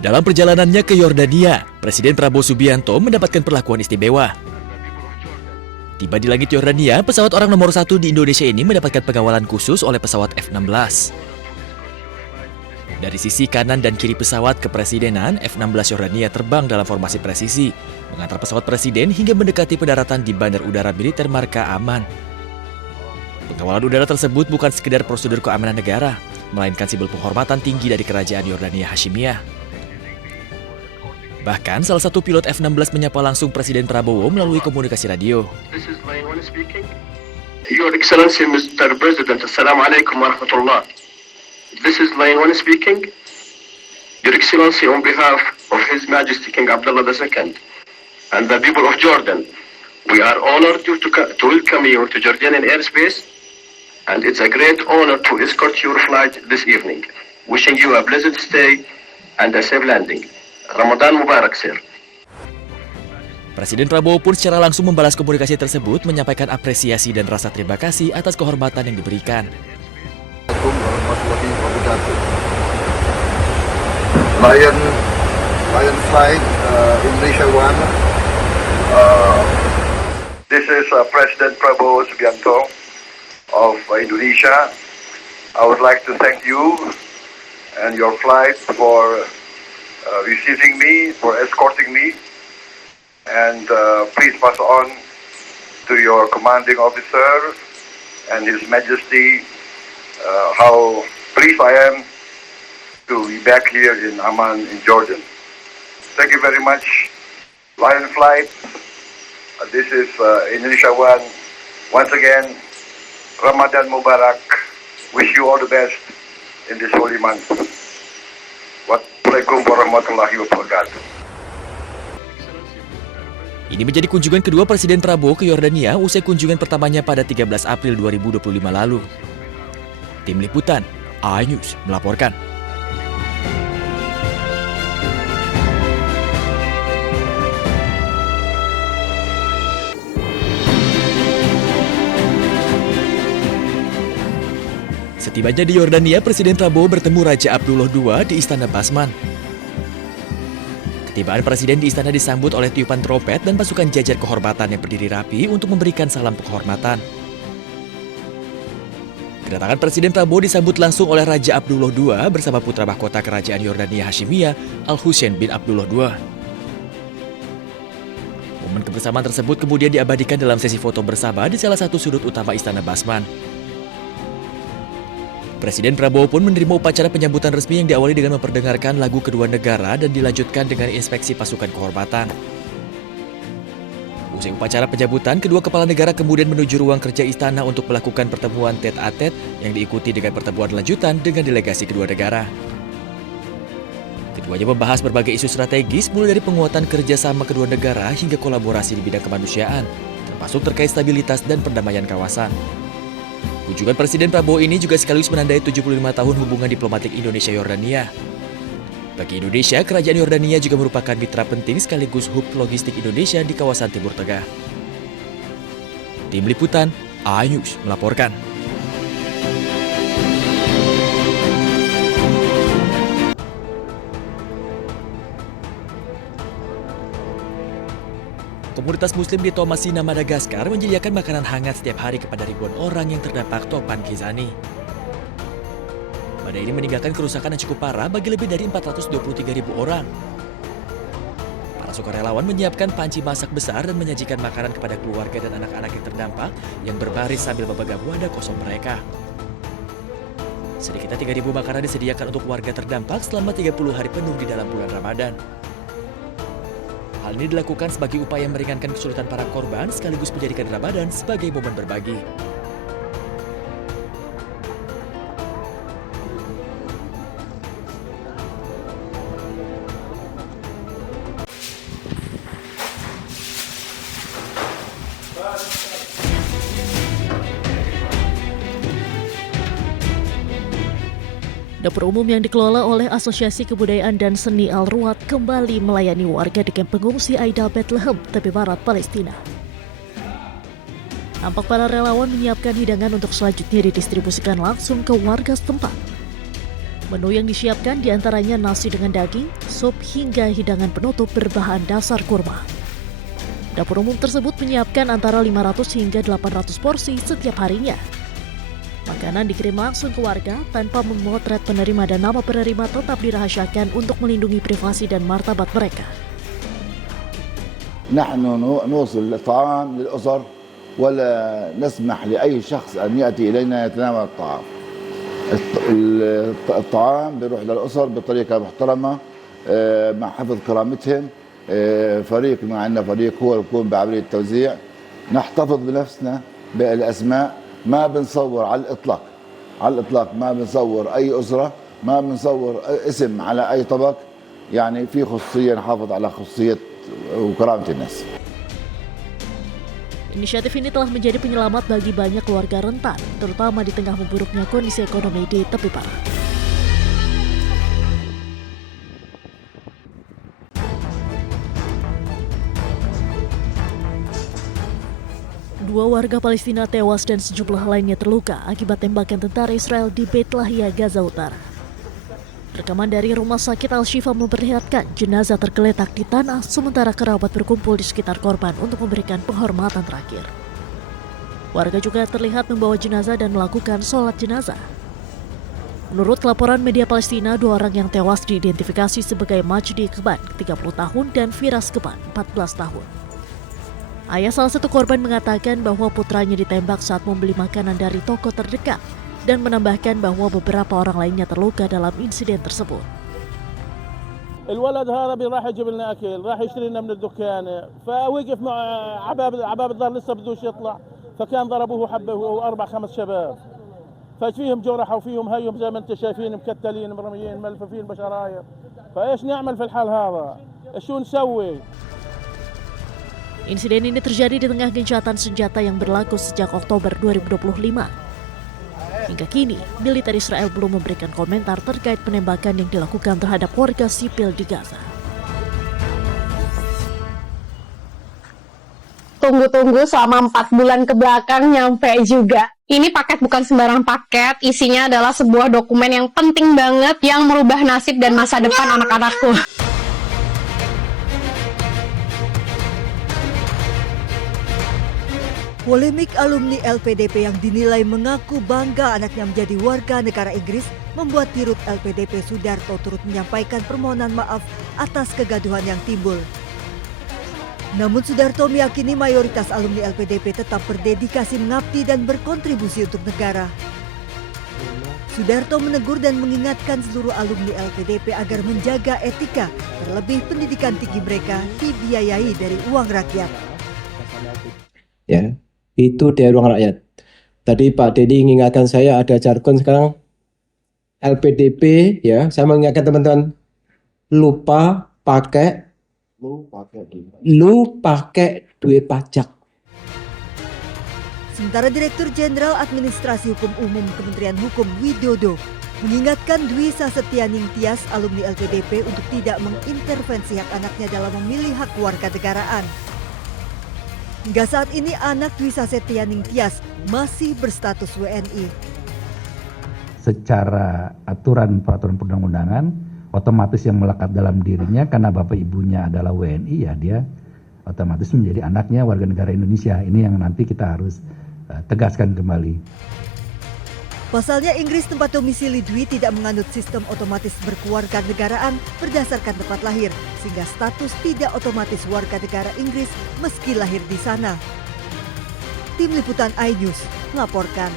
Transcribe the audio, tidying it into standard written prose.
Dalam perjalanannya ke Yordania, Presiden Prabowo Subianto mendapatkan perlakuan istimewa. Tiba di langit Yordania, pesawat orang nomor 1 di Indonesia ini mendapatkan pengawalan khusus oleh pesawat F-16. Dari sisi kanan dan kiri pesawat kepresidenan, F-16 Yordania terbang dalam formasi presisi, mengantar pesawat presiden hingga mendekati pendaratan di Bandar Udara Militer Marka Aman. Pengawalan udara tersebut bukan sekedar prosedur keamanan negara, melainkan simbol penghormatan tinggi dari Kerajaan Yordania Hashimiyah. Bahkan, salah satu pilot F-16 menyapa langsung Presiden Prabowo melalui komunikasi radio. Your Excellency Mr. President, Assalamualaikum warahmatullah. This is Line 1 speaking. Your Excellency, on behalf of His Majesty King Abdullah II and the people of Jordan, we are honored to welcome you to Jordanian airspace, and it's a great honor to escort your flight this evening. Wishing you a pleasant stay and a safe landing. Ramadan Mubarak, sir. Presiden Prabowo pun secara langsung membalas komunikasi tersebut, menyampaikan apresiasi dan rasa terima kasih atas kehormatan yang diberikan. Lion Flight Indonesia One. This is President Prabowo Subianto of Indonesia. I would like to thank you and your flight for receiving me, for escorting me, and please pass on to your commanding officer and His Majesty how pleased I am to be back here in Amman in Jordan. Thank you very much, Lion Flight. This is Indonesia One. Once again, Ramadan Mubarak. Wish you all the best in this holy month. Wassalamualaikum warahmatullahi wabarakatuh. Ini menjadi kunjungan kedua Presiden Prabowo ke Yordania usai kunjungan pertamanya pada 13 April 2025 lalu. Tim Liputan, iNews melaporkan. Setibanya di Yordania, Presiden Prabowo bertemu Raja Abdullah II di Istana Basman. Ketibaan Presiden di istana disambut oleh tiupan trompet dan pasukan jajar kehormatan yang berdiri rapi untuk memberikan salam penghormatan. Kedatangan Presiden Prabowo disambut langsung oleh Raja Abdullah II bersama putra mahkota Kerajaan Yordania Hashimiyah, Al-Husain bin Abdullah II. Momen kebersamaan tersebut kemudian diabadikan dalam sesi foto bersama di salah satu sudut utama Istana Basman. Presiden Prabowo pun menerima upacara penyambutan resmi yang diawali dengan memperdengarkan lagu kedua negara dan dilanjutkan dengan inspeksi pasukan kehormatan. Usai upacara penyambutan, kedua kepala negara kemudian menuju ruang kerja istana untuk melakukan pertemuan tete-a-tete yang diikuti dengan pertemuan lanjutan dengan delegasi kedua negara. Keduanya membahas berbagai isu strategis mulai dari penguatan kerjasama kedua negara hingga kolaborasi di bidang kemanusiaan, termasuk terkait stabilitas dan perdamaian kawasan. Kunjungan Presiden Prabowo ini juga sekaligus menandai 75 tahun hubungan diplomatik Indonesia-Yordania. Bagi Indonesia, Kerajaan Yordania juga merupakan mitra penting sekaligus hub logistik Indonesia di kawasan Timur Tengah. Tim Liputan, iNews melaporkan. Komunitas Muslim di Toamasina, Madagaskar menyediakan makanan hangat setiap hari kepada ribuan orang yang terdampak Topan Kizani. Badai ini meninggalkan kerusakan yang cukup parah bagi lebih dari 423.000 orang. Para sukarelawan menyiapkan panci masak besar dan menyajikan makanan kepada keluarga dan anak-anak yang terdampak yang berbaris sambil memegang wadah kosong mereka. Sedikitnya 3.000 makanan disediakan untuk warga terdampak selama 30 hari penuh di dalam bulan Ramadan. Hal ini dilakukan sebagai upaya meringankan kesulitan para korban sekaligus menjadikan Ramadan sebagai momen berbagi. Dapur umum yang dikelola oleh Asosiasi Kebudayaan dan Seni Al-Ruwad kembali melayani warga di kamp pengungsi Aida Bethlehem, tepi barat Palestina. Tampak para relawan menyiapkan hidangan untuk selanjutnya didistribusikan langsung ke warga setempat. Menu yang disiapkan diantaranya nasi dengan daging, sup, hingga hidangan penutup berbahan dasar kurma. Dapur umum tersebut menyiapkan antara 500 hingga 800 porsi setiap harinya. Makanan dikirim langsung ke warga tanpa memotret penerima dan nama penerima tetap dirahasiakan untuk melindungi privasi dan martabat mereka. نحن نوصل الطعام للأسر ولا نسمح لأي شخص أن يأتي إلينا يتناول الطعام. الطعام بيروح للأسر بطريقة محترمة مع حفظ كرامتهم. فريق عندنا فريق هو يقوم بعملية التوزيع. نحتفظ بنفسنا بالأسماء، ما بنصور على الإطلاق ما بنصور أي أسرة، ما بنصور اسم على أي طبق. يعني في خصوصية، نحافظ على خصوصية وكرامة الناس. Inisiatif ini telah menjadi penyelamat bagi banyak keluarga rentan, terutama di tengah memburuknya kondisi ekonomi di tepi barat. Dua warga Palestina tewas dan sejumlah lainnya terluka akibat tembakan tentara Israel di Beit Lahia, Gaza Utara. Rekaman dari Rumah Sakit Al-Shifa memperlihatkan jenazah tergeletak di tanah sementara kerabat berkumpul di sekitar korban untuk memberikan penghormatan terakhir. Warga juga terlihat membawa jenazah dan melakukan sholat jenazah. Menurut laporan media Palestina, dua orang yang tewas diidentifikasi sebagai Majdi Keban, 30 tahun, dan Firas Keban, 14 tahun. Ayah salah satu korban mengatakan bahwa putranya ditembak saat membeli makanan dari toko terdekat dan menambahkan bahwa beberapa orang lainnya terluka dalam insiden tersebut. الولد هذا راح يجيب لنا اكل، راح يشتري لنا من الدكان، فوقف مع عباب الدار لسه بدوش يطلع، فكان ضربوه حبه هو 4-5 شباب. ففيهم جرحى وفيهم هيهم زي ما انتم شايفين مكتلين مرميين ملفوفين بشرايط. فايش نعمل في الحال هذا؟ شو نسوي؟ Insiden ini terjadi di tengah gencatan senjata yang berlaku sejak Oktober 2025. Hingga kini, militer Israel belum memberikan komentar terkait penembakan yang dilakukan terhadap warga sipil di Gaza. Tunggu-tunggu selama 4 bulan ke belakang nyampe juga. Ini paket bukan sembarang paket, isinya adalah sebuah dokumen yang penting banget yang merubah nasib dan masa depan anak-anakku. Polemik alumni LPDP yang dinilai mengaku bangga anaknya menjadi warga negara Inggris membuat Dirut LPDP Sudarto turut menyampaikan permohonan maaf atas kegaduhan yang timbul. Namun Sudarto meyakini mayoritas alumni LPDP tetap berdedikasi mengabdi dan berkontribusi untuk negara. Sudarto menegur dan mengingatkan seluruh alumni LPDP agar menjaga etika, terlebih pendidikan tinggi mereka dibiayai dari uang rakyat. Ya, itu dari uang rakyat. Tadi Pak Dedi mengingatkan saya ada jargon sekarang LPDP, ya. Saya mengingatkan teman-teman lupa pakai duit pajak. Sementara Direktur Jenderal Administrasi Hukum Umum Kementerian Hukum Widodo mengingatkan Dwi Sasetyaning Tias alumni LPDP untuk tidak mengintervensi hak anaknya dalam memilih hak warganegaraan. Hingga saat ini anak Dwi Sasetyaning Tias masih berstatus WNI. Secara aturan peraturan perundang-undangan, otomatis yang melekat dalam dirinya karena bapak ibunya adalah WNI, ya dia otomatis menjadi anaknya warga negara Indonesia. Ini yang nanti kita harus tegaskan kembali. Pasalnya Inggris tempat domisili Dwi tidak menganut sistem otomatis berkewarganegaraan berdasarkan tempat lahir, sehingga status tidak otomatis warga negara Inggris meski lahir di sana. Tim Liputan iNews melaporkan.